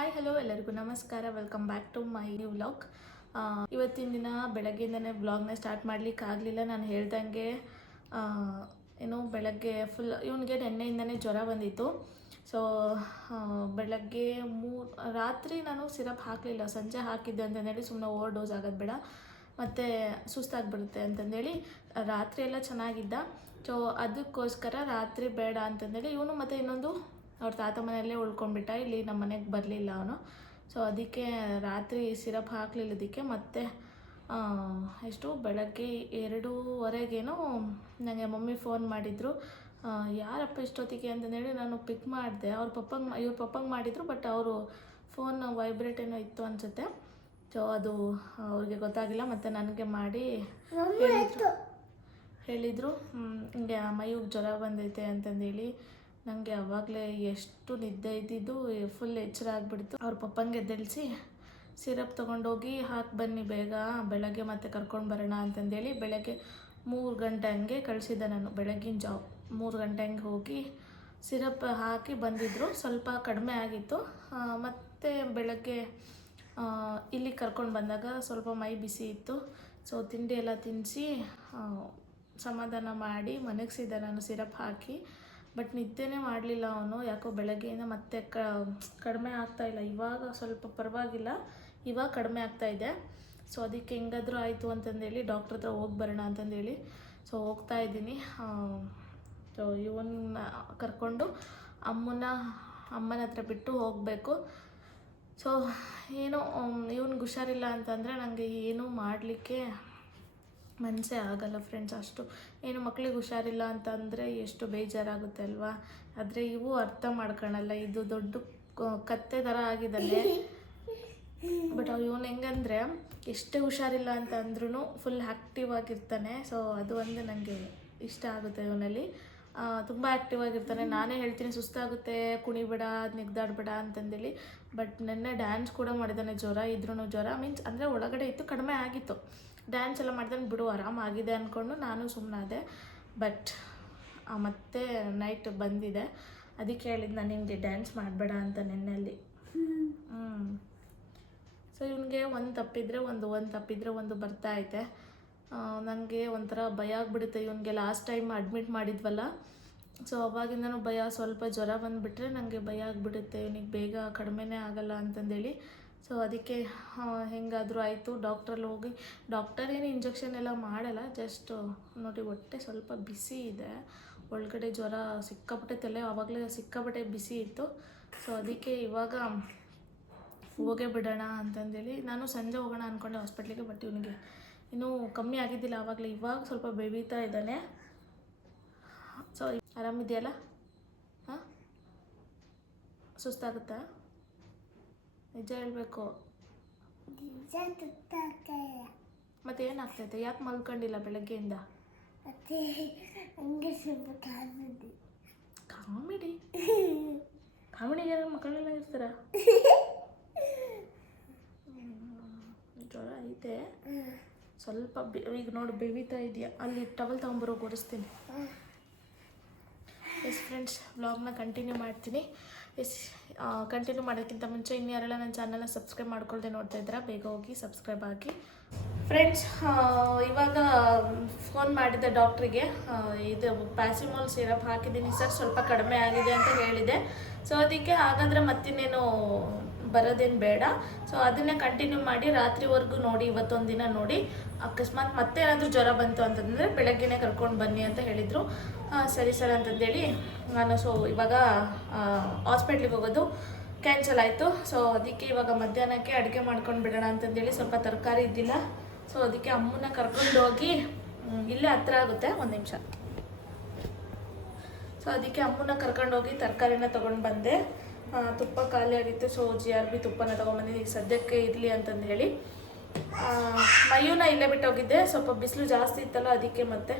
Hi hello ಎಲ್ಲರಿಗೂ ನಮಸ್ಕಾರ. Welcome back to my new vlog. ಇವತ್ತಿನ ದಿನ ಬೆಳಗ್ಗೆಯಿಂದನೇ ವ್ಲಾಗ್ನ ಸ್ಟಾರ್ಟ್ ಮಾಡಲಿಕ್ಕೆ ಆಗಲಿಲ್ಲ. ನಾನು ಹೇಳ್ದಂಗೆ ಏನು ಬೆಳಗ್ಗೆ ಫುಲ್ ಇವನಿಗೆ ನೆನ್ನೆಯಿಂದನೇ ಜ್ವರ ಬಂದಿತ್ತು. ಸೊ ಬೆಳಗ್ಗೆ ರಾತ್ರಿ ನಾನು ಸಿರಪ್ ಹಾಕಲಿಲ್ಲ, ಸಂಜೆ ಹಾಕಿದ್ದೆ ಅಂತಂದೇಳಿ ಸುಮ್ಮನೆ ಓವರ್ ಡೋಸ್ ಆಗೋದು ಬೇಡ ಮತ್ತು ಸುಸ್ತಾಗಿಬಿಡುತ್ತೆ ಅಂತಂದೇಳಿ ರಾತ್ರಿ ಎಲ್ಲ ಚೆನ್ನಾಗಿದ್ದ. ಸೊ ಅದಕ್ಕೋಸ್ಕರ ರಾತ್ರಿ ಬೇಡ ಅಂತಂದೇಳಿ ಇವನು ಮತ್ತು ಇನ್ನೊಂದು ಅವ್ರ ತಾತ ಮನೆಯಲ್ಲೇ ಉಳ್ಕೊಂಡ್ಬಿಟ್ಟ, ಇಲ್ಲಿ ನಮ್ಮ ಮನೆಗೆ ಬರಲಿಲ್ಲ ಅವನು. ಸೊ ಅದಕ್ಕೆ ರಾತ್ರಿ ಸಿರಪ್ ಹಾಕಲಿಲ್ಲದಕ್ಕೆ ಮತ್ತೆ ಬೆಳಗ್ಗೆ 2:15ಗೇನೋ ನನಗೆ ಮಮ್ಮಿ ಫೋನ್ ಮಾಡಿದರು. ಯಾರಪ್ಪ ಇಷ್ಟೊತ್ತಿಗೆ ಅಂತಂದೇಳಿ ನಾನು ಪಿಕ್ ಮಾಡಿದೆ. ಇವ್ರ ಪಪ್ಪಂಗೆ ಮಾಡಿದರು, ಬಟ್ ಅವರು ಫೋನ್ ವೈಬ್ರೇಟ್ ಏನೋ ಇತ್ತು ಅನಿಸುತ್ತೆ. ಸೊ ಅದು ಅವ್ರಿಗೆ ಗೊತ್ತಾಗಿಲ್ಲ. ಮತ್ತು ನನಗೆ ಮಾಡಿ ಹೇಳಿದರು ಹಿಂಗೆ ಮೈಗೆ ಜ್ವರ ಬಂದೈತೆ ಅಂತಂದೇಳಿ. ನನಗೆ ಆವಾಗಲೇ ಎಷ್ಟು ನಿದ್ದೆ ಇದ್ದಿದ್ದು ಫುಲ್ ಎಚ್ಚರ ಆಗಿಬಿಡ್ತು. ಅವ್ರ ಪಪ್ಪಂಗೆ ಎದ್ದೇಳಿಸಿ ಸಿರಪ್ ತೊಗೊಂಡೋಗಿ ಹಾಕಿ ಬನ್ನಿ ಬೇಗ, ಬೆಳಗ್ಗೆ ಮತ್ತೆ ಕರ್ಕೊಂಡು ಬರೋಣ ಅಂತಂದೇಳಿ ಬೆಳಗ್ಗೆ 3 ಗಂಟೆ ಹಂಗೆ ಕಳಿಸಿದ್ದೆ ನಾನು. ಬೆಳಗ್ಗಿನ ಜಾಬ್ 3 ಗಂಟೆ ಹಂಗೆ ಹೋಗಿ ಸಿರಪ್ ಹಾಕಿ ಬಂದಿದ್ದರು. ಸ್ವಲ್ಪ ಕಡಿಮೆ ಆಗಿತ್ತು. ಮತ್ತು ಬೆಳಗ್ಗೆ ಇಲ್ಲಿ ಕರ್ಕೊಂಡು ಬಂದಾಗ ಸ್ವಲ್ಪ ಮೈ ಬಿಸಿ ಇತ್ತು. ಸೊ ತಿಂಡಿ ಎಲ್ಲ ತಿನ್ನಿಸಿ ಸಮಾಧಾನ ಮಾಡಿ ಮನಗಿಸಿದ್ದೆ ನಾನು ಸಿರಪ್ ಹಾಕಿ. ಬಟ್ ನಿದ್ದೆನೇ ಮಾಡಲಿಲ್ಲ ಅವನು. ಯಾಕೋ ಬೆಳಗ್ಗೆಯಿಂದ ಮತ್ತೆ ಕಡಿಮೆ ಆಗ್ತಾಯಿಲ್ಲ. ಇವಾಗ ಸ್ವಲ್ಪ ಪರವಾಗಿಲ್ಲ, ಇವಾಗ ಕಡಿಮೆ ಆಗ್ತಾಯಿದೆ. ಸೊ ಅದಕ್ಕೆ ಹೆಂಗಾದರೂ ಆಯಿತು ಅಂತಂದೇಳಿ ಡಾಕ್ಟ್ರ್ ಹತ್ರ ಹೋಗಿ ಬರೋಣ ಅಂತಂದೇಳಿ ಸೊ ಹೋಗ್ತಾಯಿದ್ದೀನಿ. ಸೊ ಇವನ್ನ ಕರ್ಕೊಂಡು ಅಮ್ಮನ ಹತ್ರ ಬಿಟ್ಟು ಹೋಗಬೇಕು. ಸೊ ಏನೋ ಇವನಿಗೆ ಹುಷಾರಿಲ್ಲ ಅಂತಂದರೆ ನನಗೆ ಏನೂ ಮಾಡಲಿಕ್ಕೆ ಮನಸ್ಸೇ ಆಗಲ್ಲ ಫ್ರೆಂಡ್ಸ್. ಅಷ್ಟು ಏನು ಮಕ್ಕಳಿಗೆ ಹುಷಾರಿಲ್ಲ ಅಂತಂದರೆ ಎಷ್ಟು ಬೇಜಾರಾಗುತ್ತೆ ಅಲ್ವಾ. ಆದರೆ ಇವು ಅರ್ಥ ಮಾಡ್ಕೊಳಲ್ಲ. ಇದು ದೊಡ್ಡ ಕತ್ತೆ ಥರ ಆಗಿದ್ದಾನೆ. ಬಟ್ ಇವನು ಹೆಂಗಂದರೆ ಎಷ್ಟೇ ಹುಷಾರಿಲ್ಲ ಅಂತ ಅಂದ್ರೂ ಫುಲ್ ಆ್ಯಕ್ಟಿವ್ ಆಗಿರ್ತಾನೆ. ಸೊ ಅದು ಒಂದು ನನಗೆ ಇಷ್ಟ ಆಗುತ್ತೆ ಇವನಲ್ಲಿ. ತುಂಬ ಆ್ಯಕ್ಟಿವ್ ಆಗಿರ್ತಾನೆ. ನಾನೇ ಹೇಳ್ತೀನಿ ಸುಸ್ತಾಗುತ್ತೆ, ಕುಣಿಬೇಡ, ನಿಗ್ದಾಡಬೇಡ ಅಂತಂದೇಳಿ. ಬಟ್ ನೆನ್ನೆ ಡ್ಯಾನ್ಸ್ ಕೂಡ ಮಾಡಿದ್ದಾನೆ. ಜ್ವರ ಇದ್ರೂ ಜ್ವರ ಮೀನ್ಸ್ ಅಂದರೆ ಒಳಗಡೆ ಇತ್ತು, ಕಡಿಮೆ ಆಗಿತ್ತು. ಡ್ಯಾನ್ಸ್ ಎಲ್ಲ ಮಾಡಿದಾನೆ, ಬಿಡು ಆರಾಮಾಗಿದೆ ಅಂದ್ಕೊಂಡು ನಾನು ಸುಮ್ಮನಾದೆ. ಬಟ್ ಮತ್ತೆ ನೈಟ್ ಬಂದಿದೆ. ಅದಕ್ಕೆ ಹೇಳಿದ್ದು ನಾನು ನಿಮಗೆ ಡ್ಯಾನ್ಸ್ ಮಾಡಬೇಡ ಅಂತ ನೆನ್ನೆಯಲ್ಲಿ. ಸೊ ಇವನಿಗೆ ಒಂದು ತಪ್ಪಿದ್ರೆ ಒಂದು ಬರ್ತಾ ಐತೆ. ನನಗೆ ಒಂಥರ ಭಯ ಆಗಿಬಿಡುತ್ತೆ ಇವನಿಗೆ. ಲಾಸ್ಟ್ ಟೈಮ್ ಅಡ್ಮಿಟ್ ಮಾಡಿದ್ವಲ್ಲ, ಸೊ ಅವಾಗಿಂದನೂ ಭಯ. ಸ್ವಲ್ಪ ಜ್ವರ ಬಂದುಬಿಟ್ರೆ ನನಗೆ ಭಯ ಆಗಿಬಿಡುತ್ತೆ, ಇವನಿಗೆ ಬೇಗ ಕಡಿಮೆನೇ ಆಗಲ್ಲ ಅಂತಂದೇಳಿ. ಸೊ ಅದಕ್ಕೆ ಹೆಂಗಾದರೂ ಆಯಿತು. ಡಾಕ್ಟ್ರಲ್ಲಿ ಹೋಗಿ ಡಾಕ್ಟರ್ ಏನು ಇಂಜೆಕ್ಷನ್ ಎಲ್ಲ ಮಾಡಲ್ಲ, ಜಸ್ಟ್ ನೋಡಿ ಹೊಟ್ಟೆ ಸ್ವಲ್ಪ ಬಿಸಿ ಇದೆ, ಒಳಗಡೆ ಜ್ವರ ಸಿಕ್ಕಾಪಟ್ಟೆ, ತಲೆ ಆವಾಗಲೇ ಸಿಕ್ಕಾಪಟ್ಟೆ ಬಿಸಿ ಇತ್ತು. ಸೊ ಅದಕ್ಕೆ ಇವಾಗ ಹೋಗೇ ಬಿಡೋಣ ಅಂತಂದೇಳಿ ನಾನು ಸಂಜೆ ಹೋಗೋಣ ಅಂದ್ಕೊಂಡೆ ಹಾಸ್ಪಿಟ್ಲಿಗೆ. ಬಟ್ ಇವನಿಗೆ ಇನ್ನೂ ಕಮ್ಮಿ ಆಗಿದ್ದಿಲ್ಲ ಆವಾಗಲೇ, ಇವಾಗ ಸ್ವಲ್ಪ ಬೆಳೀತಾ ಇದ್ದಾನೆ. ಸೊ ಆರಾಮಿದೆಯಲ್ಲ? ಹಾಂ, ಸುಸ್ತಾಗುತ್ತಾ? ನಿಜ ಹೇಳಬೇಕು. ಮತ್ತೆ ಏನಾಗ್ತೈತೆ? ಯಾಕೆ ಮಲ್ಕೊಂಡಿಲ್ಲ ಬೆಳಗ್ಗೆಯಿಂದ? ಕಾಮಿಡಿ ಯಾರು ಮಕ್ಕಳೆಲ್ಲ ಇರ್ತಾರ? ಜ್ವರ ಐತೆ ಸ್ವಲ್ಪ. ಈಗ ನೋಡಿ ಬೆವೀತಾ ಇದೆಯಾ? ಅಲ್ಲಿ ಟವಲ್ ತೊಗೊಂಬರೋ ಒರೆಸ್ತೀನಿ. ಎಸ್ ಫ್ರೆಂಡ್ಸ್, ವ್ಲಾಗ್ನ ಕಂಟಿನ್ಯೂ ಮಾಡ್ತೀನಿ. ಕಂಟಿನ್ಯೂ ಮಾಡೋಕ್ಕಿಂತ ಮುಂಚೆ ಯಾರೆಲ್ಲ ನನ್ನ ಚಾನಲ್ನ ಸಬ್ಸ್ಕ್ರೈಬ್ ಮಾಡ್ಕೊಳ್ದೆ ನೋಡ್ತಾ ಇದ್ದೀರಾ, ಬೇಗ ಹೋಗಿ ಸಬ್ಸ್ಕ್ರೈಬ್ ಆಗಿ ಫ್ರೆಂಡ್ಸ್. ಇವಾಗ ಫೋನ್ ಮಾಡಿದ್ದೆ ಡಾಕ್ಟ್ರಿಗೆ. ಇದು ಪ್ಯಾಸಿಮೋಲ್ ಸಿರಪ್ ಹಾಕಿದ್ದೀನಿ ಸರ್, ಸ್ವಲ್ಪ ಕಡಿಮೆ ಆಗಿದೆ ಅಂತ ಹೇಳಿದೆ. ಸೊ ಅದಕ್ಕೆ ಹಾಗಾದರೆ ಮತ್ತಿನ್ನೇನು ಬರೋದೇನು ಬೇಡ, ಸೊ ಅದನ್ನೇ ಕಂಟಿನ್ಯೂ ಮಾಡಿ ರಾತ್ರಿವರೆಗೂ ನೋಡಿ, ಇವತ್ತೊಂದು ದಿನ ನೋಡಿ. ಅಕಸ್ಮಾತ್ ಮತ್ತೆ ಏನಾದರೂ ಜ್ವರ ಬಂತು ಅಂತಂದರೆ ಬೆಳಗ್ಗೆನೇ ಕರ್ಕೊಂಡು ಬನ್ನಿ ಅಂತ ಹೇಳಿದರು. ಸರಿ ಸರ್ ಅಂತಂದೇಳಿ ನಾನು ಸೊ ಇವಾಗ ಹಾಸ್ಪಿಟ್ಲಿಗೆ ಹೋಗೋದು ಕ್ಯಾನ್ಸಲ್ ಆಯಿತು. ಸೊ ಅದಕ್ಕೆ ಇವಾಗ ಮಧ್ಯಾಹ್ನಕ್ಕೆ ಅಡುಗೆ ಮಾಡ್ಕೊಂಡು ಬಿಡೋಣ ಅಂತಂದೇಳಿ. ಸ್ವಲ್ಪ ತರಕಾರಿ ಇದ್ದಿಲ್ಲ, ಸೊ ಅದಕ್ಕೆ ಅಮ್ಮನ ಕರ್ಕೊಂಡು ಹೋಗಿ, ಇಲ್ಲೇ ಹತ್ರ ಆಗುತ್ತೆ, 1 ನಿಮಿಷ. ಸೊ ಅದಕ್ಕೆ ಅಮ್ಮನ ಕರ್ಕೊಂಡೋಗಿ ತರಕಾರಿನ ತೊಗೊಂಡು ಬಂದೆ. ತುಪ್ಪ ಖಾಲಿ ಆಗಿತ್ತು, ಸೊ GRB ತುಪ್ಪನ ತೊಗೊಂಡ್ಬಂದಿದ್ದೀನಿ. ಈಗ ಸದ್ಯಕ್ಕೆ ಇರಲಿ ಅಂತಂದು ಹೇಳಿ ಮಯೂನ ಇಲ್ಲೇ ಬಿಟ್ಟು ಹೋಗಿದ್ದೆ. ಸ್ವಲ್ಪ ಬಿಸಿಲು ಜಾಸ್ತಿ ಇತ್ತಲ್ಲ, ಅದಕ್ಕೆ ಮತ್ತೆ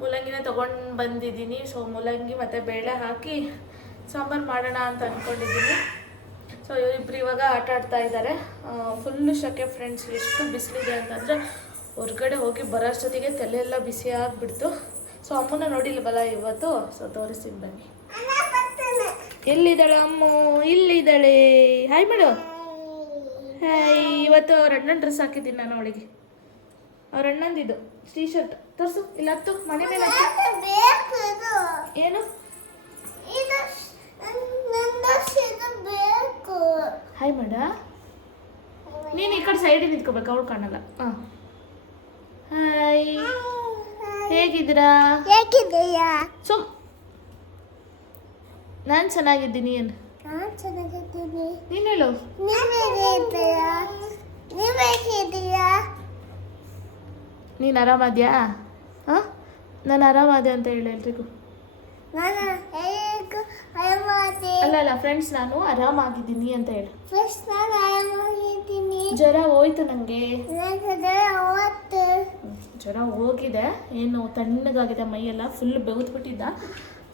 ಮೂಲಂಗಿನ ತೊಗೊಂಡು ಬಂದಿದ್ದೀನಿ. ಸೊ ಮೂಲಂಗಿ ಮತ್ತು ಬೇಳೆ ಹಾಕಿ ಸಾಂಬಾರು ಮಾಡೋಣ ಅಂತ ಅಂದ್ಕೊಂಡಿದ್ದೀನಿ. ಸೊ ಇಬ್ಬರು ಇವಾಗ ಆಟ ಆಡ್ತಾ ಇದ್ದಾರೆ. ಫುಲ್ಲು ಶೆಕೆ ಫ್ರೆಂಡ್ಸ್. ಎಷ್ಟು ಬಿಸಿಲಿದೆ ಅಂತಂದರೆ ಹೊರಗಡೆ ಹೋಗಿ ಬರೋ ಅಷ್ಟೊತ್ತಿಗೆ ತಲೆ ಎಲ್ಲ ಬಿಸಿ ಆಗಿಬಿಡ್ತು. ಸೊ ಅಮ್ಮನ ನೋಡಿಲ್ವಲ್ಲ ಇವತ್ತು, ಸೊ ತೋರಿಸ್ತೀನಿ ಬನ್ನಿ. ಎಲ್ಲಿದ್ದಾಳೆ ಅಮ್ಮು? ಇಲ್ಲಿದ್ದಾಳೆ. ಹಾಯ್ ಮಾಡು. ಹಾಯ್. ಇವತ್ತು ಅವ್ರ ಅಣ್ಣನ ಡ್ರೆಸ್ ಹಾಕಿದ್ದೀನಿ ನಾನು ಅವಳಿಗೆ. ಅವ್ರ ಅಣ್ಣಂದಿದ್ದು ಟೀ ಶರ್ಟ್ ತೋರಿಸು. ಇಲ್ಲ ಹತ್ತು ಮನೆ ಮೇಲೆ ಏನು ಹಾಯ್ ಮಾಡ. ನೀನು ಈ ಕಡೆ ಸೈಡಿಗೆ ನಿಂತ್ಕೋಬೇಕು, ಅವಳು ಕಾಣಲ್ಲ. ಹಾಂ ಹಾಯ್, ಹೇಗಿದ್ದೀರಾ? ಸುಮ್ ನಾನು ಚೆನ್ನಾಗಿದ್ದೀನಿ. ಏನು ನೀನು ಹೇಳು. ನೀನು ಆರಾಮಾದ್ಯಾ? ಹಾಂ, ನಾನು ಆರಾಮಾದೆ ಅಂತ ಹೇಳಿ ಎಲ್ರಿಗೂ. ಅಲ್ಲ ಫ್ರೆಂಡ್ಸ್, ನಾನು ಆರಾಮಾಗಿದ್ದೀನಿ ಅಂತ ಹೇಳಿ. ಜ್ವರ ಹೋಯ್ತು ನನಗೆ. ಜ್ವರ ಹೋಗಿದೆ, ಏನು ತಣ್ಣಗಾಗಿದೆ ಮೈಯೆಲ್ಲ, ಫುಲ್ ಬೆವ್ತ್ಬಿಟ್ಟಿದ್ದ.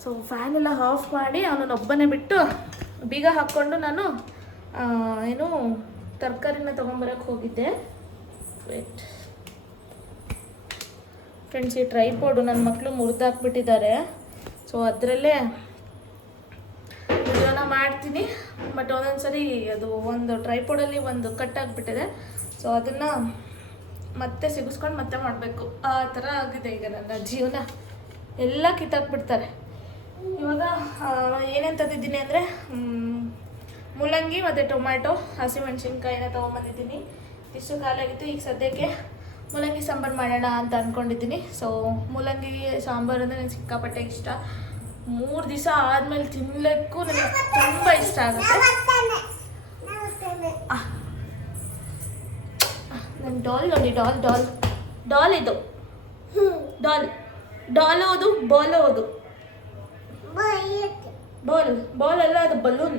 ಸೊ ಫ್ಯಾನ್ ಎಲ್ಲ ಆಫ್ ಮಾಡಿ ಅವನನ್ನೊಬ್ಬನೇ ಬಿಟ್ಟು ಬೀಗ ಹಾಕ್ಕೊಂಡು ನಾನು ಏನು ತರಕಾರಿನ ತೊಗೊಂಬರೋಕ್ಕೆ ಹೋಗಿದ್ದೆ. ವೇಟ್ ಫ್ರೆಂಡ್ಸ್, ಈ ಟ್ರೈಪೋಡು ನನ್ನ ಮಕ್ಕಳು ಮುರಿದಾಕ್ಬಿಟ್ಟಿದ್ದಾರೆ. ಸೊ ಅದರಲ್ಲೇ ವಿಡಿಯೋನ ಮಾಡ್ತೀನಿ. ಬಟ್ ಒಂದೊಂದ್ಸರಿ ಅದು ಒಂದು ಟ್ರೈಪೋಡಲ್ಲಿ ಒಂದು ಕಟ್ ಆಗಿಬಿಟ್ಟಿದೆ. ಸೊ ಅದನ್ನು ಮತ್ತೆ ಸಿಗಿಸ್ಕೊಂಡು ಮತ್ತೆ ಮಾಡಬೇಕು. ಆ ಥರ ಆಗಿದೆ ಈಗ ನನ್ನ ಜೀವನ. ಎಲ್ಲ ಕಿತ್ತಾಕ್ಬಿಡ್ತಾರೆ. ಇವಾಗ ಏನೇನು ತಂದಿದ್ದೀನಿ ಅಂದರೆ ಮೂಲಂಗಿ ಮತ್ತು ಟೊಮ್ಯಾಟೊ, ಹಸಿಮೆಣ್ಸಿನ್ಕಾಯಿನ ತೊಗೊಂಬಂದಿದ್ದೀನಿ. ಇಷ್ಟು ಖಾಲಿಯಾಗಿತ್ತು. ಈಗ ಸದ್ಯಕ್ಕೆ ಮೂಲಂಗಿ ಸಾಂಬಾರು ಮಾಡೋಣ ಅಂತ ಅಂದ್ಕೊಂಡಿದ್ದೀನಿ. ಸೊ ಮೂಲಂಗಿ ಸಾಂಬಾರು ಅಂದರೆ ನನಗೆ ಸಿಕ್ಕಾಪಟ್ಟೆ ಇಷ್ಟ. 3 ದಿವಸ ಆದಮೇಲೆ ತಿನ್ನಲಿಕ್ಕೂ ನನಗೆ ತುಂಬ ಇಷ್ಟ ಆಗುತ್ತೆ. ನನ್ನ ಡಾಲ್ ನೋಡಿ, ಡಾಲ್ ಇದು ಡಾಲ್ ಅದು ಬಾಲ್ ಅದು ಬಾಲ್ ಅಲ್ಲ, ಅದು ಬಲೂನ್.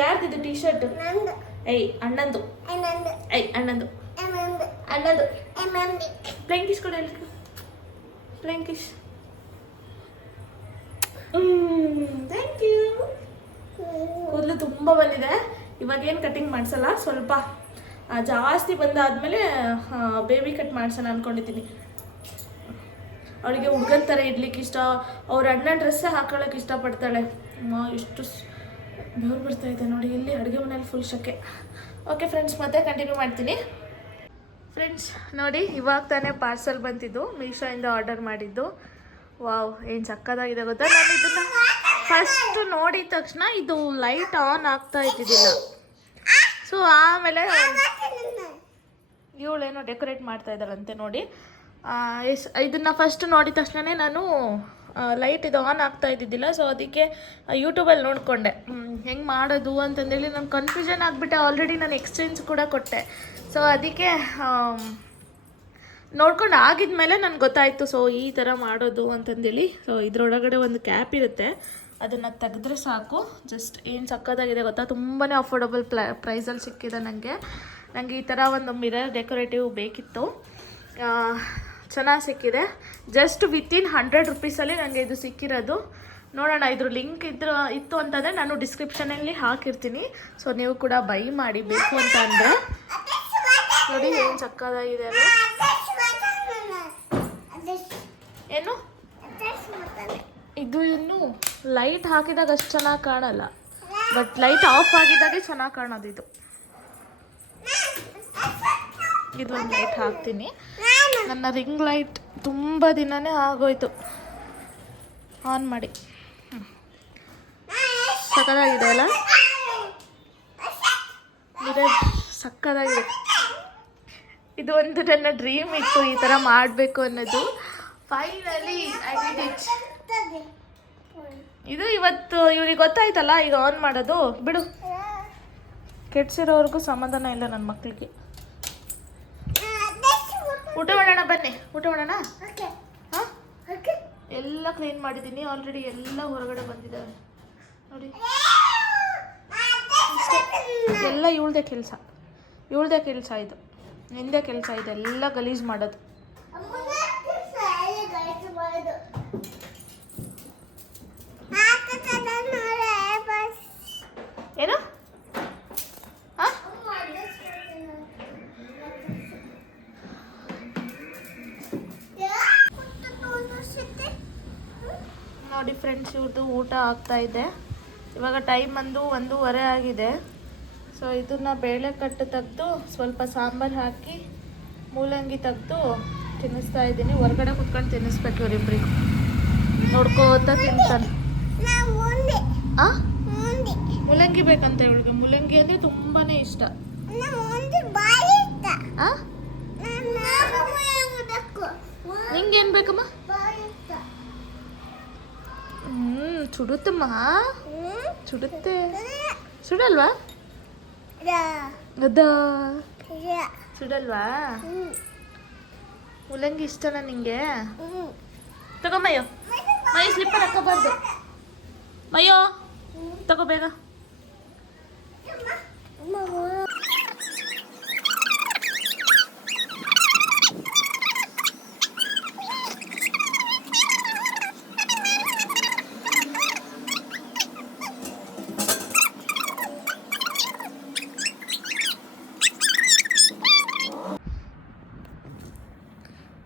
ಯಾರ್ದಿದು ಟೀ ಶರ್ಟ್? ಅಣ್ಣಂದು. ಪ್ಲೇಂಕಿಶ್ ಕೊಡಿ ಎಲ್ಲಿ. ಪ್ಲೇಂಕಿಶ್. Thank you. ಕೂದಲು ತುಂಬ ಬಂದಿದೆ. ಇವಾಗೇನು ಕಟಿಂಗ್ ಮಾಡಿಸಲ್ಲ, ಸ್ವಲ್ಪ ಜಾಸ್ತಿ ಬಂದಾದಮೇಲೆ ಬೇಬಿ ಕಟ್ ಮಾಡ್ಸೋಣ ಅಂದ್ಕೊಂಡಿದ್ದೀನಿ. ಅವಳಿಗೆ ಹುಡುಗನ ಥರ ಇಡ್ಲಿಕ್ಕೆ ಇಷ್ಟ. ಅವ್ರ ಅಣ್ಣ ಡ್ರೆಸ್ಸೇ ಹಾಕೊಳ್ಳೋಕೆ ಇಷ್ಟಪಡ್ತಾಳೆ. ಎಷ್ಟು ಬೆವರು ಬರ್ತಾ ಇದೆ ನೋಡಿ, ಇಲ್ಲಿ ಅಡುಗೆ ಮನೇಲಿ ಫುಲ್ ಶಕೆ. ಓಕೆ ಫ್ರೆಂಡ್ಸ್, ಮತ್ತೆ ಕಂಟಿನ್ಯೂ ಮಾಡ್ತೀನಿ. ಫ್ರೆಂಡ್ಸ್ ನೋಡಿ, ಇವಾಗ ತಾನೇ ಪಾರ್ಸಲ್ ಬಂತಿದ್ದು, ಮೀಶೋಯಿಂದ ಆರ್ಡರ್ ಮಾಡಿದ್ದು. ವಾವ್, ಏನು ಸಕ್ಕತ್ತಾಗಿದೆ ಗೊತ್ತಾ. ನಾನು ಇದನ್ನು ಫಸ್ಟ್ ನೋಡಿದ ತಕ್ಷಣ ಇದು ಲೈಟ್ ಆನ್ ಆಗ್ತಾ ಇದ್ದಿದ್ದಿಲ್ಲ. ಸೊ ಆಮೇಲೆ ಇವಳೇನೋ ಡೆಕೋರೇಟ್ ಮಾಡ್ತಾ ಇದ್ದಾಳಂತೆ ನೋಡಿ. ಇದನ್ನು ಫಸ್ಟ್ ನೋಡಿದ ತಕ್ಷಣವೇ ನಾನು ಲೈಟ್ ಇದು ಆನ್ ಆಗ್ತಾ ಇದ್ದಿದ್ದಿಲ್ಲ. ಸೊ ಅದಕ್ಕೆ ಯೂಟ್ಯೂಬಲ್ಲಿ ನೋಡಿಕೊಂಡೆ ಹೆಂಗೆ ಮಾಡೋದು ಅಂತಂದೇಳಿ. ನಾನು ಕನ್ಫ್ಯೂಷನ್ ಆಗಿಬಿಟ್ಟೆ. ಆಲ್ರೆಡಿ ನಾನು ಎಕ್ಸ್ಚೇಂಜ್ ಕೂಡ ಕೊಟ್ಟೆ. ಸೊ ಅದಕ್ಕೆ ನೋಡ್ಕೊಂಡು ಆಗಿದ್ಮೇಲೆ ನನಗೆ ಗೊತ್ತಾಯಿತು. ಸೊ ಈ ಥರ ಮಾಡೋದು ಅಂತಂದೇಳಿ. ಸೊ ಇದರೊಳಗಡೆ ಒಂದು ಕ್ಯಾಪ್ ಇರುತ್ತೆ, ಅದನ್ನು ತೆಗೆದ್ರೆ ಸಾಕು. ಜಸ್ಟ್ ಏನು ಸಕ್ಕತ್ತಾಗಿದೆ ಗೊತ್ತಾ. ತುಂಬಾ ಅಫೋರ್ಡಬಲ್ ಪ್ರೈಸಲ್ಲಿ ಸಿಕ್ಕಿದೆ ನನಗೆ. ಈ ಥರ ಒಂದು ಮಿರರ್ ಡೆಕೋರೇಟಿವ್ ಬೇಕಿತ್ತು, ಚೆನ್ನಾಗಿ ಸಿಕ್ಕಿದೆ. ಜಸ್ಟ್ ವಿತಿನ್ 100 ರುಪೀಸಲ್ಲಿ ನನಗೆ ಇದು ಸಿಕ್ಕಿರೋದು. ನೋಡೋಣ, ಇದ್ರ ಲಿಂಕ್ ಇತ್ತು ಅಂತಂದರೆ ನಾನು ಡಿಸ್ಕ್ರಿಪ್ಷನಲ್ಲಿ ಹಾಕಿರ್ತೀನಿ. ಸೊ ನೀವು ಕೂಡ ಬೈ ಮಾಡಿ ಬೇಕು ಅಂತ ಅಂದರೆ. ನೋಡಿ ಏನು ಸಕ್ಕತ್ತಾಗಿದೆ ಅಲ್ಲ. ಏನು ಇದು ಇನ್ನು ಲೈಟ್ ಹಾಕಿದಾಗ ಅಷ್ಟು ಚೆನ್ನಾಗಿ ಕಾಣಲ್ಲ, ಬಟ್ ಲೈಟ್ ಆಫ್ ಆಗಿದ್ದಾಗೆ ಚೆನ್ನಾಗಿ ಕಾಣೋದು ಇದು. ಇದೊಂದು ಲೈಟ್ ಹಾಕ್ತೀನಿ. ನನ್ನ ರಿಂಗ್ ಲೈಟ್ ತುಂಬ ದಿನನೇ ಆಗೋಯ್ತು ಆನ್ ಮಾಡಿ. ಸಕ್ಕತ್ತಾಗಿದೆ ಅಲ್ಲ, ಸಕ್ಕತ್ತಾಗಿದೆ. ಇದು ಒಂದು ನನ್ನ ಡ್ರೀಮ್ ಇತ್ತು, ಈ ಥರ ಮಾಡಬೇಕು ಅನ್ನೋದು. Finally I did it. ಇದು ಇವತ್ತು ಇವ್ರಿಗೆ ಗೊತ್ತಾಯ್ತಲ್ಲ, ಈಗ ಆನ್ ಮಾಡೋದು. ಬಿಡು, ಕೆಡ್ಸಿರೋವ್ರಿಗೂ ಸಮಾಧಾನ ಇಲ್ಲ ನನ್ನ ಮಕ್ಕಳಿಗೆ. ಊಟ ಮಾಡೋಣ ಬನ್ನಿ, ಊಟ ಮಾಡೋಣ. ಹಾಂ, ಎಲ್ಲ ಕ್ಲೀನ್ ಮಾಡಿದ್ದೀನಿ ಆಲ್ರೆಡಿ. ಎಲ್ಲ ಹೊರಗಡೆ ಬಂದಿದ್ದಾವೆ ನೋಡಿ. ಎಲ್ಲ ಇವಳದೇ ಕೆಲಸ ಇದು. ನಿಂದೇ ಕೆಲಸ ಇದೆಲ್ಲ ಗಲೀಜು ಮಾಡೋದು. ಏನು ನೋಡಿ ಫ್ರೆಂಡ್ಸ್, ಇವ್ರದ್ದು ಊಟ ಆಗ್ತಾ ಇದೆ. ಇವಾಗ ಟೈಮ್ ಬಂದು 1:30 ಆಗಿದೆ. ಸೊ ಇದನ್ನು ಬೇಳೆ ಕಟ್ಟು ತೆಗೆದು ಸ್ವಲ್ಪ ಸಾಂಬಾರು ಹಾಕಿ ಮೂಲಂಗಿ ತೆಗೆದು ತಿನ್ನಿಸ್ತಾ ಇದ್ದೀನಿ. ಹೊರಗಡೆ ಕುತ್ಕೊಂಡು ತಿನ್ನಿಸ್ಬೇಕು ಇವರಿಬ್ಬರಿಗೂ. ನೋಡ್ಕೋತ ತಿಂತಾನೆ. ಮೂಲಂಗಿ ಬೇಕಂತ ಇವಳಿಗೆ. ಮೂಲಂಗಿ ಅಂದರೆ ತುಂಬಾ ಇಷ್ಟ. ನಿಂಗೇನು ಬೇಕಮ್ಮ? ಸುಡುತ್ತಮ್ಮ, ಸುಡುತ್ತೆ. ಸುಡಲ್ವಾ? ಅದ ಸುಡಲ್ವಾ? ಮೂಲಂಗಿ ಇಷ್ಟನಾ ನಿಂಗೆ? ತಗೋ ಮಯ್ಯೋ. ಮಯ್ಯೋ ಸ್ಲಿಪ್ಪರ್ ಹಾಕೋಬಾರ್ದು. ಮಯ್ಯೋ ತಗೋ ಬೇಗ.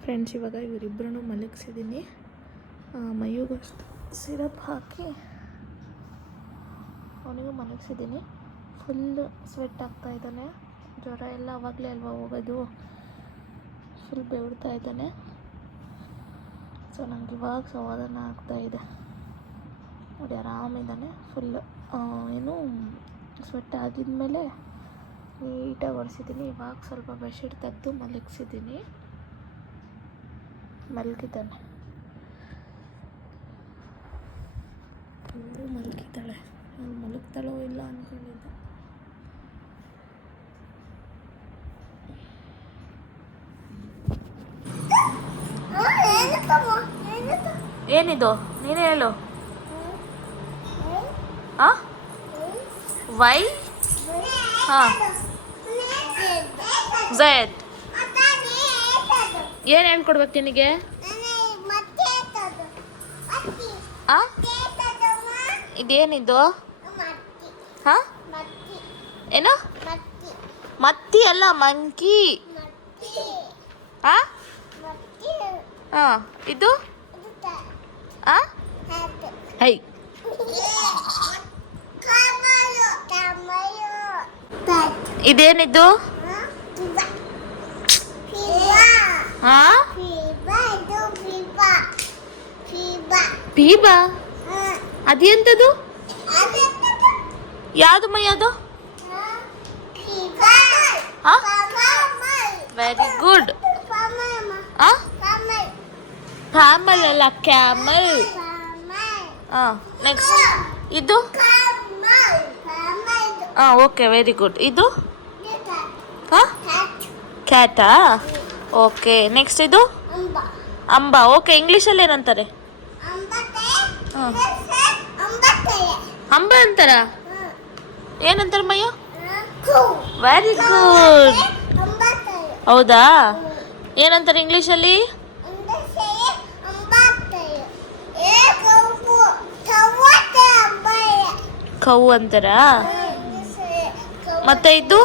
ಫ್ರೆಂಡ್ಸ್, ಇವಾಗ ಇವರಿಬ್ಬರೂ ಮಲಗಿಸಿದ್ದೀನಿ. ಮೈಯೂಗೂ ಸಿರಪ್ ಹಾಕಿ ಅವನಿಗೂ ಮಲಗಿಸಿದ್ದೀನಿ. ಫುಲ್ ಸ್ವೆಟ್ ಆಗ್ತಾ ಇದ್ದಾನೆ. ಜ್ವರ ಎಲ್ಲ ಆವಾಗಲೇ ಅಲ್ವಾ ಹೋಗೋದು. ಫುಲ್ ಬೆವರ್ತಾ ಇದ್ದಾನೆ. ಸೊ ನನಗೆ ಇವಾಗ ಸಮಾಧಾನ ಆಗ್ತಾಯಿದೆ. ನೋಡಿ ಆರಾಮಿದ್ದಾನೆ. ಫುಲ್ ಏನು ಸ್ವೆಟ್ ಆಗಿದ್ಮೇಲೆ ನೀಟಾಗಿ ಒರೆಸಿದ್ದೀನಿ. ಇವಾಗ ಸ್ವಲ್ಪ ಬೆಡ್ಶೀಟ್ ತೆಗೆದು ಮಲಗಿಸಿದ್ದೀನಿ. ಮಲಗಿದ್ದಾನೆ. ಅವಳು ಮಲಗಿದ್ದಾಳೆ. ಅವಳು ಮಲಗ್ತಾಳೋ ಇಲ್ಲ ಅಂದ್ಕೊಂಡಿದ್ದೆ. ಏನಿದು? ನೀನೇ ಹೇಳು. ವೈ? ಹಾಂ, ಝೆಡ್. ಏನು ಹೇಳ್ಕೊಡ್ಬೇಕು ನಿನಗೆ? ಇದೇನಿದು? ಹಾಂ, ಏನು? ಮತ್ತಿ ಅಲ್ಲ, ಮಂಕಿ. ಹಾಂ ಹಾಂ, ಇದು ಹೈ. ಇದೇನಿದು? ಹಾಂ, ಪೀಬಾ. ಅದೆಂಥದ್ದು? ಯಾವುದು ಮೈ ಅದು? ಹಾಂ, ವೆರಿ ಗುಡ್. ಹಾಂ, ಕ್ಯಾಮಲ್ ಅಲ್ಲ, ಕ್ಯಾಮಲ್. ಹಾಂ, ನೆಕ್ಸ್ಟ್ ಇದು? ಹಾಂ, ಓಕೆ, ವೆರಿ ಗುಡ್. ಇದು? ಹಾಂ, ಕ್ಯಾಟಾ? ಓಕೆ, ನೆಕ್ಸ್ಟ್ ಇದು? ಅಂಬ. ಓಕೆ, ಇಂಗ್ಲೀಷಲ್ಲಿ ಏನಂತಾರೆ? ಹಾಂ, ಅಂಬ ಅಂತಾರ? ಏನಂತಾರೆ ಮಯ್ಯ? Very good. ಹೌದಾ? ಏನಂತಾರೆ ಇಂಗ್ಲೀಷಲ್ಲಿ? ಕೌ ಅಂತಾರ? ಮತ್ತೆ ಇದು?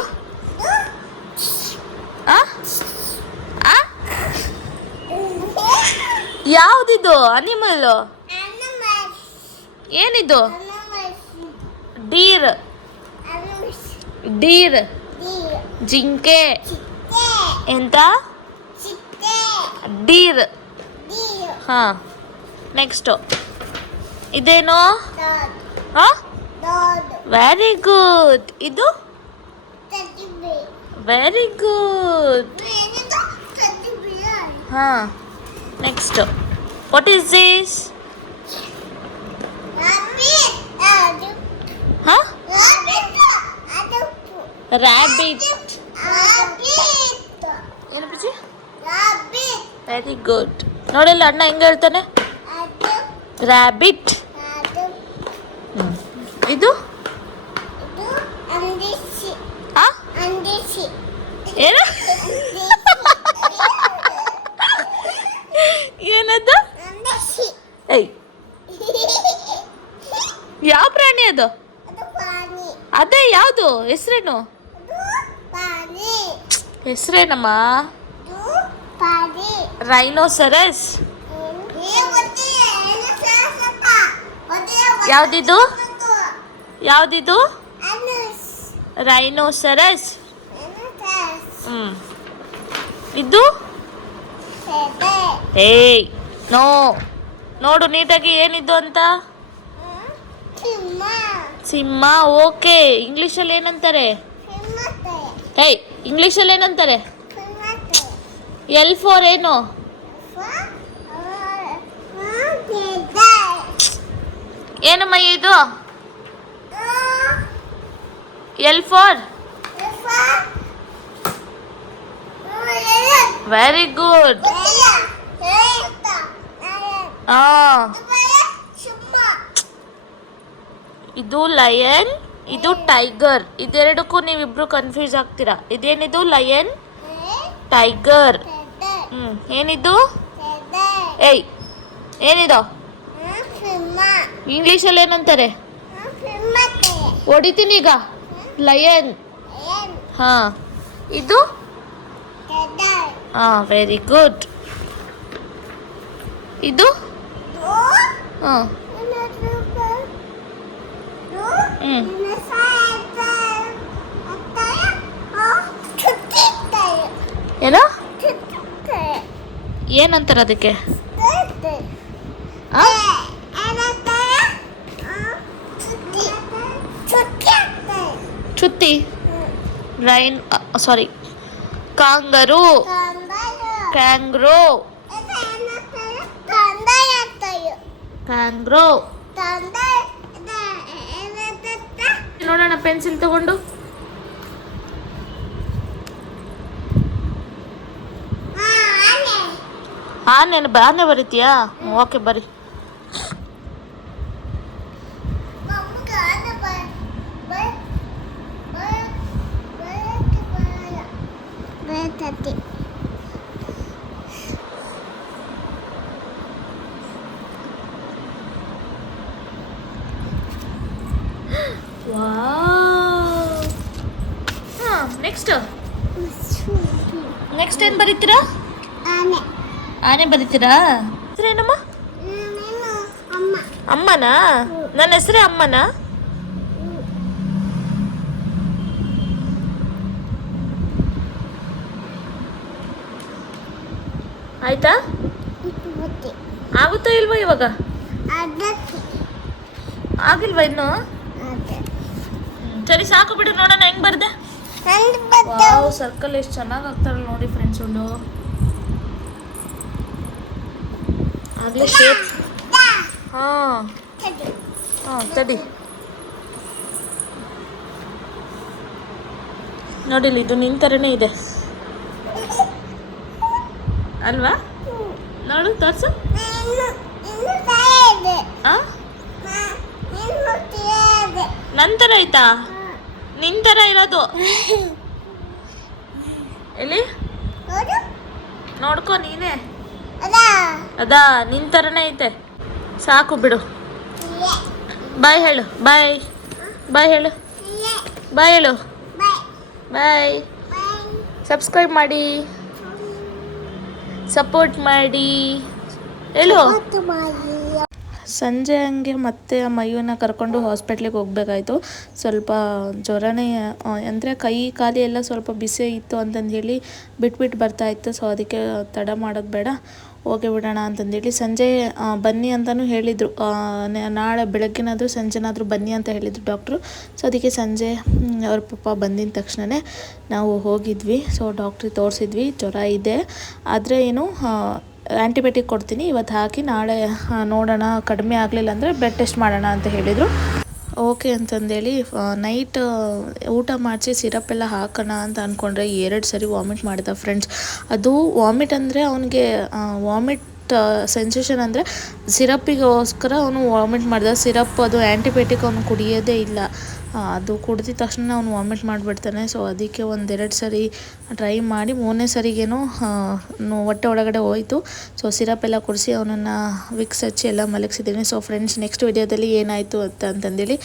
ಯಾವುದಿದು? ಅನಿಮಲ್. ಏನಿದು? ಡೀರ್. ಡೀರ್, ಜಿಂಕೆ. ಎಂತ? ಡೀರ್. ಹಾಂ, ನೆಕ್ಸ್ಟು ಇದೇನು? ಹಾಂ, ವೆರಿ ಗುಡ್. ಇದು? Very good. ಹಾಂ, ನೆಕ್ಸ್ಟು ವಾಟ್ ಈಸ್ ದಿಸ್? ಹಾಂ, ರ್ಯಾಬಿಟ್. ಏನು ಬುಜ್ಜಿ? Very good. ನೋಡಿಲ್ಲ ಅಣ್ಣ ಹೆಂಗೆ ಹೇಳ್ತಾನೆ? ರ್ಯಾಬಿಟ್. ಇದು? ಹಾಂ, ಏನು? ಏನದು? ಏಯ್, ಯಾವ ಪ್ರಾಣಿ ಅದು? ಅದೇ ಯಾವುದು? ಹೆಸರೇನು? ಹೆಸರೇನಮ್ಮ? ರೈನೋಸರಸ್. ಯಾವ್ದಿದು? ಯಾವ್ದಿದು? ರೈನೋಸರಸ್. ಇದು ಏಯ್ ನೋ, ನೋಡು ನೀಟಾಗಿ ಏನಿದ್ದು ಅಂತ. ಸಿಂಹ. ಓಕೆ. ಇಂಗ್ಲೀಷಲ್ಲಿ ಏನಂತಾರೆ? ಏಯ್ ಇಂಗ್ಲೀಷಲ್ಲಿ ಏನಂತಾರೆ? ಎಲ್ ಫಾರ್ ಏನು? ಏನಮ್ಮ ಇದು? L for? Very good. ಇದು ಲಯನ್, ಇದು ಟೈಗರ್. ಇದೆರಡಕ್ಕೂ ನೀವಿಬ್ರು ಕನ್ಫ್ಯೂಸ್ ಆಗ್ತೀರಾ. ಇದೇನಿದು? Lion, tiger. ಏನಿದು? ಏಯ್ ಏನಿದು? ಇಂಗ್ಲೀಷಲ್ಲಿ ಏನಂತಾರೆ? ಹೊಡಿತೀನಿ ಈಗ. ಲಯನ್. ಹಾ. ಇದು? Very good. ಇದು? ಹಾಂ. ಏನೋ ಏನಂತಾರೆ ಅದಕ್ಕೆ? ಚುತ್ತಿ. ರೈನ್ ಸಾರಿ ಕಾಂಗರು. ಕ್ಯಾಂಗ್ರೋ. ಕ್ಯಾಂಗ್ರೋ. ನೋಡೋಣ ಪೆನ್ಸಿಲ್ ತಗೊಂಡು. ಆನೆ ಬರೀತೀಯಾ? ಓಕೆ ಬರಿ. ನೆಕ್ಸ್ಟ್ ಏನು ಬರೀತೀರಾ? ಆನೆ ಬರೀತೀರಾ? ಹೆಸರೇನಮ್ಮ? ಅಮ್ಮನಾ? ನನ್ನ ಹೆಸರೇ ಅಮ್ಮನಾ? ಆಯ್ತಾ? ಆಗುತ್ತಾ ಇಲ್ವಾ ಇವಾಗ? ಆಗಿಲ್ವಾ ಇನ್ನು? ಸರಿ ಸಾಕು ಬಿಡು, ನೋಡೋಣ ಹೆಂಗ್ ಬರ್ದೆ. ಸರ್ಕಲ್ ಎಷ್ಟು ಚೆನ್ನಾಗಿ ಆಗ್ತಾರಲ್ಲ ನೋಡಿ ಫ್ರೆಂಡ್ಸ್. ಒಂದು ಆಗಲೇ ಶೇಪ್. ಹಾಂ ತಡಿ ನೋಡಿಲ್ಲ, ಇದು ನಿನ್ನ ಥರನೇ ಇದೆ ಅಲ್ವಾ? ನೋಡು ತೋರ್ಸು. ನನ್ನ ಥರ ಆಯ್ತಾ? ನಿನ್ನ ಥರ ಇರೋದು ಎಲ್ಲಿ ನೋಡ್ಕೊ ನೀನೇ. ಅದಾ ನಿನ್ನ ಥರನೇ ಐತೆ. ಸಾಕು ಬಿಡು. ಬಾಯ್ ಹೇಳು. ಬಾಯ್ ಬಾಯ್ ಹೇಳು. ಬಾಯ್ ಹೇಳು. ಬಾಯ್. ಸಬ್ಸ್ಕ್ರೈಬ್ ಮಾಡಿ, ಸಪೋರ್ಟ್ ಮಾಡಿ ಹೇಳು. ಸಂಜೆ ಹಂಗೆ ಮತ್ತೆ ಮಯೂನ ಕರ್ಕೊಂಡು ಹಾಸ್ಪಿಟ್ಲಿಗೆ ಹೋಗಬೇಕಾಯ್ತು. ಸ್ವಲ್ಪ ಜ್ವರನೇ ಅಂದರೆ ಕೈ ಕಾಲು ಎಲ್ಲ ಸ್ವಲ್ಪ ಬಿಸಿ ಇತ್ತು ಅಂತಂದು ಹೇಳಿ ಬಿಟ್ಬಿಟ್ಟು ಬರ್ತಾಯಿತ್ತು. ಸೊ ಅದಕ್ಕೆ ತಡ ಮಾಡೋದು ಬೇಡ, ಹೋಗಿ ಬಿಡೋಣ ಅಂತಂದೇಳಿ ಸಂಜೆ ಬನ್ನಿ ಅಂತಲೂ ಹೇಳಿದರು. ನಾಳೆ ಬೆಳಗ್ಗೆನಾದರೂ ಸಂಜೆನಾದರೂ ಬನ್ನಿ ಅಂತ ಹೇಳಿದರು ಡಾಕ್ಟ್ರು. ಸೊ ಅದಕ್ಕೆ ಸಂಜೆ ಅವ್ರ ಪಾಪ ಬಂದಿದ ತಕ್ಷಣವೇ ನಾವು ಹೋಗಿದ್ವಿ. ಸೊ ಡಾಕ್ಟ್ರಿಗೆ ತೋರಿಸಿದ್ವಿ, ಜ್ವರ ಇದೆ, ಆದರೆ ಏನು ಆ್ಯಂಟಿಬಯೋಟಿಕ್ ಕೊಡ್ತೀನಿ ಇವತ್ತು ಹಾಕಿ, ನಾಳೆ ನೋಡೋಣ ಕಡಿಮೆ ಆಗಲಿಲ್ಲ ಅಂದರೆ ಬ್ಲಡ್ ಟೆಸ್ಟ್ ಮಾಡೋಣ ಅಂತ ಹೇಳಿದರು. ಓಕೆ ಅಂತಂದೇಳಿ ನೈಟ್ ಊಟ ಮಾಡಿಸಿ ಸಿರಪ್ ಎಲ್ಲ ಹಾಕೋಣ ಅಂತ ಅಂದ್ಕೊಂಡ್ರೆ 2 ಸರಿ ವಾಮಿಟ್ ಮಾಡಿದ ಫ್ರೆಂಡ್ಸ್. ಅದು ವಾಮಿಟ್ ಅಂದರೆ ಅವನಿಗೆ ವಾಮಿಟ್ ಸೆನ್ಸೇಷನ್ ಅಂದರೆ ಸಿರಪ್ಪಿಗೋಸ್ಕರ ಅವನು ವಾಮಿಟ್ ಮಾಡಿದ. ಸಿರಪ್ ಅದು ಆ್ಯಂಟಿಬಯೋಟಿಕ್ ಅವನು ಕುಡಿಯೋದೇ ಇಲ್ಲ. ಅದು ಕುಡಿದ ತಕ್ಷಣ ಅವನು ವಾಮಿಟ್ ಮಾಡಿಬಿಡ್ತಾನೆ. ಸೊ ಅದಕ್ಕೆ 1-2 ಸರಿ ಟ್ರೈ ಮಾಡಿ 3ನೇ ಸರಿಗೇನೋ ಹೊಟ್ಟೆ ಒಳಗಡೆ ಹೋಯಿತು. ಸೊ ಸಿರಪ್ ಎಲ್ಲ ಕುಡಿಸಿ ಅವನನ್ನು ವಿಕ್ಸ್ ಹಚ್ಚಿ ಎಲ್ಲ ಮಲಗಿಸಿದ್ದೀನಿ. ಸೊ ಫ್ರೆಂಡ್ಸ್, ನೆಕ್ಸ್ಟ್ ವಿಡಿಯೋದಲ್ಲಿ ಏನಾಯಿತು ಅಂತಂದೇಳಿ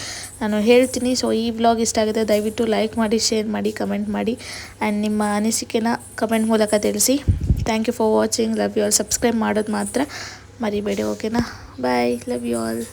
ನಾನು ಹೇಳ್ತೀನಿ. ಸೊ ಈ ವ್ಲಾಗ್ ಇಷ್ಟ ಆಗಿದೆ, ದಯವಿಟ್ಟು ಲೈಕ್ ಮಾಡಿ, ಶೇರ್ ಮಾಡಿ, ಕಮೆಂಟ್ ಮಾಡಿ ಆ್ಯಂಡ್ ನಿಮ್ಮ ಅನಿಸಿಕೆನ ಕಮೆಂಟ್ ಮೂಲಕ ತಿಳಿಸಿ. Thank you for watching. Love you all. Subscribe ಮಾಡೋದು ಮಾತ್ರ ಮರಿಬೇಡಿ, ಓಕೆನಾ? ಬಾಯ್. Love you all.